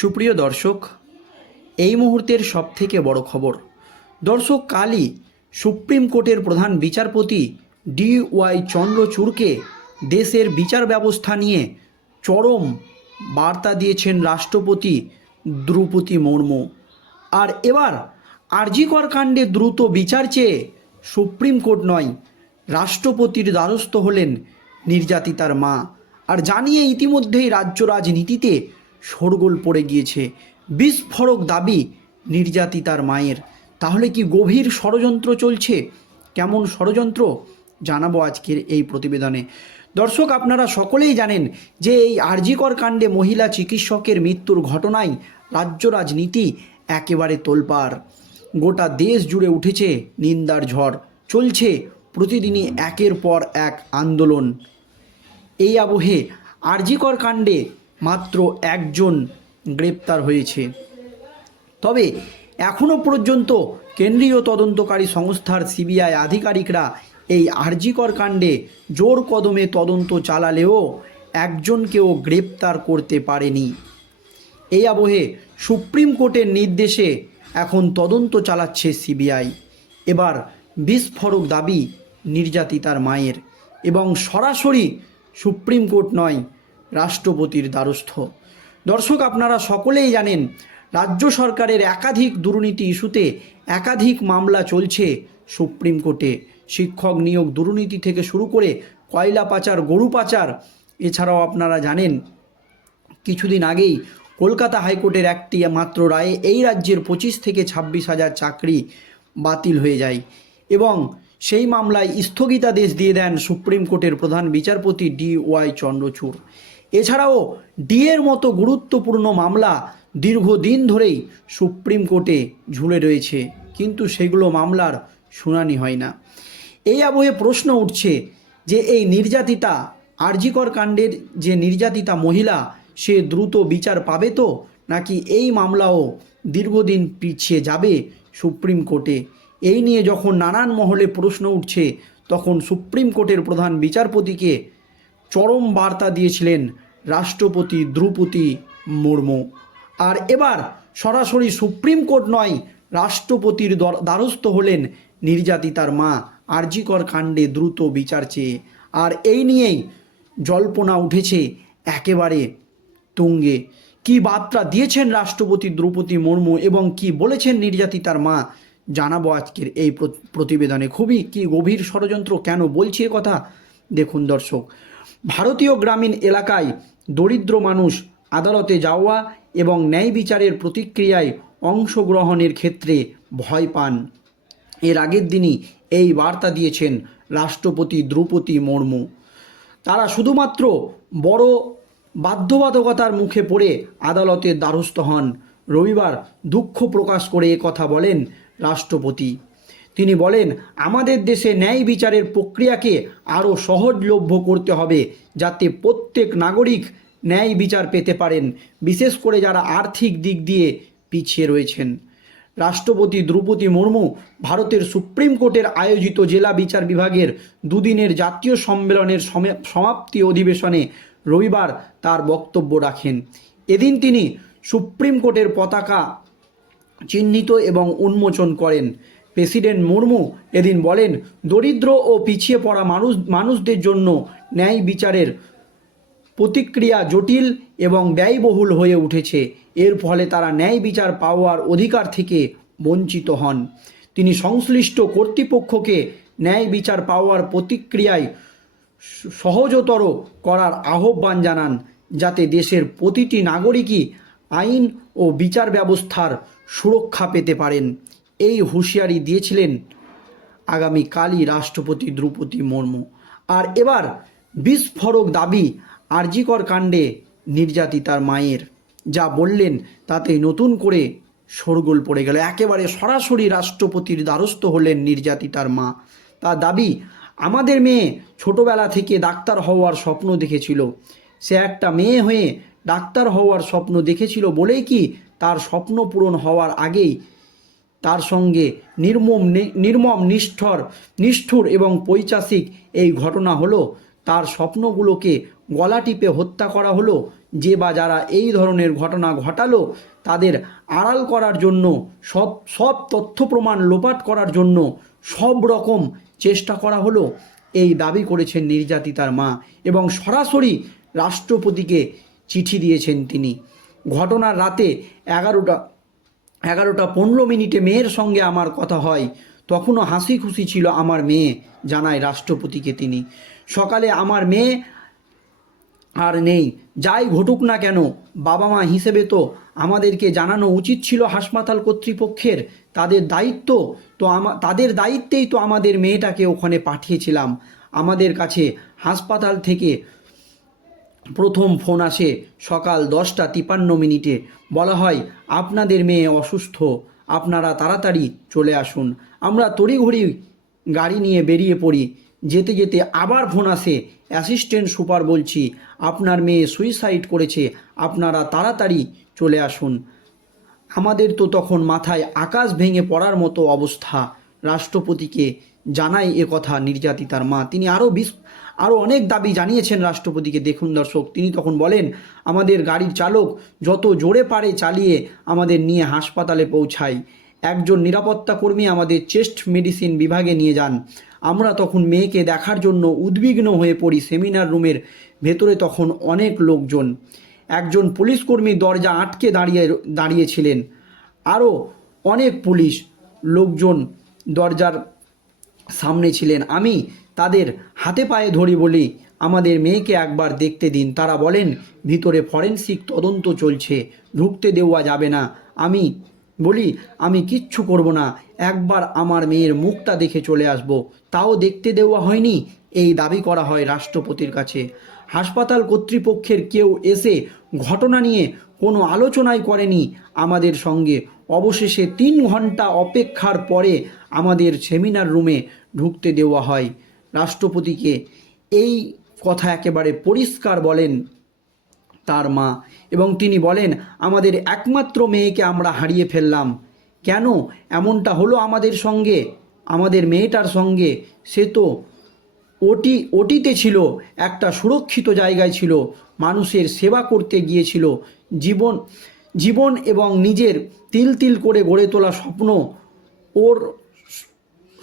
সুপ্রিয় দর্শক, এই মুহূর্তের সবথেকে বড় খবর। দর্শক, কালই সুপ্রিম কোর্টের প্রধান বিচারপতি ডি ওয়াই চন্দ্রচূড়কে দেশের বিচার ব্যবস্থা নিয়ে চরম বার্তা দিয়েছেন রাষ্ট্রপতি দ্রৌপদী মুর্মু। আর এবার আরজিকর কাণ্ডে দ্রুত বিচার চেয়ে সুপ্রিম কোর্ট নয়, রাষ্ট্রপতির দ্বারস্থ হলেন নির্যাতিতার মা। আর জানিয়ে ইতিমধ্যেই রাজ্য রাজনীতিতে শোরগোল পড়ে গিয়েছে। বিস্ফোরক দাবি নির্যাতিতার মায়ের। তাহলে কি গভীর ষড়যন্ত্র চলছে? কেমন ষড়যন্ত্র? জানাব আজকের এই প্রতিবেদনে। দর্শক, আপনারা সকলেই জানেন যে এই আরজিকর কাণ্ডে মহিলা চিকিৎসকের মৃত্যুর ঘটনায় রাজ্য রাজনীতি একেবারে তোলপাড়। গোটা দেশ জুড়ে উঠেছে নিন্দার ঝড়। চলছে প্রতিদিনই একের পর এক আন্দোলন। এই আবহে আরজিকর কাণ্ডে মাত্র একজন গ্রেপ্তার হয়েছে। তবে এখনও পর্যন্ত কেন্দ্রীয় তদন্তকারী সংস্থার সিবিআই আধিকারিকরা এই আরজিকর কাণ্ডে জোর কদমে তদন্ত চালালেও একজনকেও গ্রেপ্তার করতে পারেনি। এই আবহে সুপ্রিম কোর্টের নির্দেশে এখন তদন্ত চালাচ্ছে সিবিআই। এবার বিস্ফোরক দাবি নির্যাতিতার মায়ের এবং সরাসরি সুপ্রিম কোর্ট নয় রাষ্ট্রপতির দ্বারস্থ। দর্শক, আপনারা সকলেই জানেন, রাজ্য সরকারের একাধিক দুর্নীতি ইস্যুতে একাধিক মামলা চলছে সুপ্রিম কোর্টে। শিক্ষক নিয়োগ দুর্নীতি থেকে শুরু করে কয়লা পাচার, গরু পাচার, এছাড়াও আপনারা জানেন, কিছুদিন আগেই কলকাতা হাইকোর্টের একটি মাত্র রায়ে এই রাজ্যের পঁচিশ থেকে ছাব্বিশ হাজার চাকরি বাতিল হয়ে যায় এবং সেই মামলায় স্থগিতাদেশ দিয়ে দেন সুপ্রিম কোর্টের প্রধান বিচারপতি ডি ওয়াই চন্দ্রচূড়। এছাড়াও ডি এর মতো গুরুত্বপূর্ণ মামলা দীর্ঘদিন ধরেই সুপ্রিম কোর্টে ঝুলে রয়েছে, কিন্তু সেগুলো মামলার শুনানি হয় না। এই আবহে প্রশ্ন উঠছে যে এই নির্যাতিতা আরজিকর কাণ্ডের যে নির্যাতিতা মহিলা, সে দ্রুত বিচার পাবে তো, নাকি এই মামলাও দীর্ঘদিন পিছিয়ে যাবে সুপ্রিম কোর্টে? এই নিয়ে যখন নানান মহলে প্রশ্ন উঠছে, তখন সুপ্রিম কোর্টের প্রধান বিচারপতিকে চরম বার্তা দিয়েছিলেন রাষ্ট্রপতি দ্রৌপদী মুর্মু। আর এবার সরাসরি সুপ্রিম কোর্ট নয়, রাষ্ট্রপতির দ্বার- দ্বারস্থ হলেন নির্যাতিতার মা আরজিকর কাণ্ডে দ্রুত বিচার চেয়ে। আর এই নিয়েই জল্পনা উঠেছে একেবারে তুঙ্গে। কি বার্তা দিয়েছেন রাষ্ট্রপতি দ্রৌপদী মুর্মু এবং কি বলেছেন নির্যাতিতার মা জানাব আজকের এই প্রতিবেদনে? খুবই কি গভীর ষড়যন্ত্র কেন বলছি কথা? দেখুন দর্শক ভারতীয় গ্রামীণ এলাকায় দরিদ্র মানুষ আদালতে যাওয়া এবং ন্যায় বিচারের প্রতিক্রিয়ায় অংশগ্রহণের ক্ষেত্রে ভয় পান। এর আগের দিনই এই বার্তা দিয়েছেন রাষ্ট্রপতি দ্রৌপদী মুর্মু। তারা শুধুমাত্র বড় বাধ্যবাধকতার মুখে পড়ে আদালতের দ্বারস্থ হন। রবিবার দুঃখ প্রকাশ করে কথা বলেন রাষ্ট্রপতি। তিনি বলেন, আমাদের দেশে ন্যায় বিচারের প্রক্রিয়াকে আরও সহজলভ্য করতে হবে যাতে প্রত্যেক নাগরিক ন্যায় বিচার পেতে পারেন, বিশেষ করে যারা আর্থিক দিক দিয়ে পিছিয়ে রয়েছেন। রাষ্ট্রপতি দ্রৌপদী মুর্মু ভারতের সুপ্রিম কোর্টের আয়োজিত জেলা বিচার বিভাগের দুদিনের জাতীয় সম্মেলনের সমে- সমাপ্তি অধিবেশনে রবিবার তার বক্তব্য রাখেন। এদিন তিনি সুপ্রিম কোর্টের পতাকা চিহ্নিত এবং উন্মোচন করেন। প্রেসিডেন্ট মুর্মু এদিন বলেন, দরিদ্র ও পিছিয়ে পড়া মানুষ মানুষদের জন্য ন্যায় বিচারের প্রতিক্রিয়া জটিল এবং ব্যয়বহুল হয়ে উঠেছে। এর ফলে তারা ন্যায় বিচার পাওয়ার অধিকার থেকে বঞ্চিত হন। তিনি সংশ্লিষ্ট কর্তৃপক্ষকে ন্যায় বিচার পাওয়ার প্রতিক্রিয়ায় সহজতর করার আহ্বান জানান, যাতে দেশের প্রতিটি নাগরিকই আইন ও বিচার ব্যবস্থার সুরক্ষা পেতে পারেন। এই হুঁশিয়ারি দিয়েছিলেন আগামীকালই রাষ্ট্রপতি দ্রৌপদী মুর্মু। আর এবার বিস্ফোরক দাবি আরজিকর কাণ্ডে নির্যাতিতার মায়ের। যা বললেন তাতে নতুন করে শোরগোল পড়ে গেল। একেবারে সরাসরি রাষ্ট্রপতির দ্বারস্থ হলেন নির্যাতিতার মা। তার দাবি আমাদের মেয়ে ছোটবেলা থেকে ডাক্তার হওয়ার স্বপ্ন দেখেছিল। সে একটা মেয়ে হয়ে ডাক্তার হওয়ার স্বপ্ন দেখেছিল বলেই কি তার স্বপ্ন পূরণ হওয়ার আগেই তার সঙ্গে নির্মম নির্মম নিষ্ঠর, নিষ্ঠুর এবং পৈচাসিক এই ঘটনা হলো, তার স্বপ্নগুলোকে গলা টিপে হত্যা করা হলো, যে বা যারা এই ধরনের ঘটনা ঘটালো, তাদের আড়াল করার জন্য, সব সব তথ্য প্রমাণ লোপাট করার জন্য সব রকম চেষ্টা করা হলো, এই দাবি করেছেন নির্যাতিতার মা এবং সরাসরি রাষ্ট্রপতিকে চিঠি দিয়েছেন তিনি। ঘটনার রাতে এগারোটা এগারোটা পনেরো মিনিটে মেয়ের সঙ্গে আমার কথা হয়। তখনও হাসি খুশি ছিল আমার মেয়ে, জানায় রাষ্ট্রপতিকে তিনি। সকালে আমার মেয়ে আর নেই। যাই ঘটুক না কেন, বাবা মা হিসেবে তো আমাদেরকে জানানো উচিত ছিল হাসপাতাল কর্তৃপক্ষের। তাদের দায়িত্ব তো আমা, তাদের দায়িত্বেই তো আমাদের মেয়েটাকে ওখানে পাঠিয়েছিলাম। আমাদের কাছে হাসপাতাল থেকে প্রথম ফোন আসে সকাল দশটা তিপান্ন মিনিটে। বলা হয়, আপনাদের মেয়ে অসুস্থ। আপনারা তাড়াতাড়ি চলে আসুন। আমরা তড়িঘড়ি গাড়ি নিয়ে বেরিয়ে পড়ি। যেতে যেতে আবার ফোন আসে। অ্যাসিস্ট্যান্ট সুপার বলছি, আপনার মেয়ে সুইসাইড করেছে। আপনারা তাড়াতাড়ি চলে আসুন। আমাদের তো তখন মাথায় আকাশ ভেঙে পড়ার মতো অবস্থা। রাষ্ট্রপতিকে জানাই এ কথা নির্যাতিতার মা। তিনি আরও বিশ আরও অনেক দাবি জানিয়েছেন রাষ্ট্রপতিকে। দেখুন দর্শক, তিনি তখন বলেন, আমাদের গাড়ির চালক যত জোরে পারে চালিয়ে আমাদের নিয়ে হাসপাতালে পৌঁছায়। একজন নিরাপত্তা কর্মী আমাদের চেস্ট মেডিসিন বিভাগে নিয়ে যান। আমরা তখন মেয়েকে দেখার জন্য উদ্বিগ্ন হয়ে পড়ি সেমিনার রুমের ভেতরে তখন অনেক লোকজন। একজন পুলিশ কর্মী দরজা আটকে দাঁড়িয়ে, দাঁড়িয়েছিলেন। আরও অনেক পুলিশ লোকজন দরজার সামনে ছিলেন। আমি তাদের হাতে পায়ে ধরি বলি আমাদের মেয়েকে একবার দেখতে দিন। তারা বলেন, ভিতরে ফরেনসিক তদন্ত চলছে, ঢুকতে দেওয়া যাবে না। আমি বলি, আমি কিচ্ছু করব না, একবার আমার মেয়ের মুখটা দেখে চলে আসব। তাও দেখতে দেওয়া হয়নি, এই দাবি করা হয় রাষ্ট্রপতির কাছে। হাসপাতাল কর্তৃপক্ষের কেউ এসে ঘটনা নিয়ে কোনো আলোচনাই করেনি। আমাদের সঙ্গে অবশেষে তিন ঘণ্টা অপেক্ষার পরে আমাদের সেমিনার রুমে ঢুকতে দেওয়া হয়। রাষ্ট্রপতিকে এই কথা একেবারে পরিষ্কার বলেন তার মা এবং তিনি বলেন, আমাদের একমাত্র মেয়েকে আমরা হারিয়ে ফেললাম। কেন? এমনটা হলো আমাদের সঙ্গে। আমাদের মেয়েটার সঙ্গে। সে তো ওটি, ওটিতে ছিল, একটা সুরক্ষিত জায়গায় ছিল। মানুষের সেবা করতে গিয়েছিল। জীবন জীবন এবং নিজের তিল তিল করে গড়ে তোলা স্বপ্ন ওর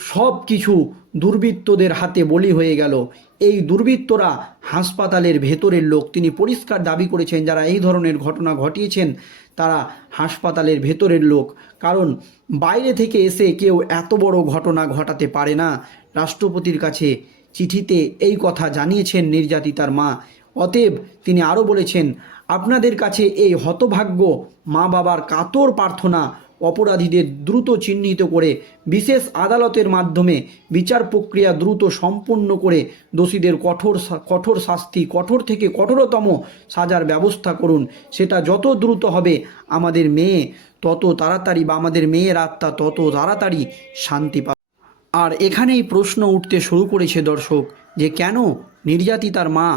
সব কিছু দুর্বৃত্তদের হাতে বলি হয়ে গেল। এই দুর্বৃত্তরা হাসপাতালের ভেতরের লোক, তিনি পরিষ্কার দাবি করেছেন, যারা এই ধরনের ঘটনা ঘটিয়েছেন, তারা হাসপাতালের ভেতরের লোক। কারণ বাইরে থেকে এসে কেউ এত বড় ঘটনা ঘটাতে পারে না। রাষ্ট্রপতির কাছে চিঠিতে এই কথা জানিয়েছেন নির্যাতিতার মা। অতএব তিনি আরও বলেছেন, আপনাদের কাছে এই হতভাগ্য মা বাবার কাতর প্রার্থনা অপরাধীদের দ্রুত চিহ্নিত করে বিশেষ আদালতের মাধ্যমে বিচার প্রক্রিয়া দ্রুত সম্পন্ন করে দোষীদের কঠোর কঠোর শাস্তি, কঠোর থেকে কঠোরতম সাজার ব্যবস্থা করুন। সেটা যত দ্রুত হবে আমাদের মেয়ে, তত তাড়াতাড়ি বা আমাদের মেয়ের আত্মা তত তাড়াতাড়ি শান্তি পাবে আর এখানেই প্রশ্ন উঠতে শুরু করেছে দর্শক যে কেন নির্যাতিতার মা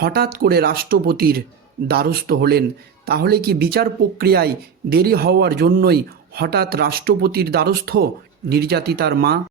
হঠাৎ করে রাষ্ট্রপতির দ্বারস্থ হলেন? তাহলে কি বিচার প্রক্রিয়ায় দেরি হওয়ার জন্যই হঠাৎ রাষ্ট্রপতির দ্বারস্থ নির্যাতিতার মা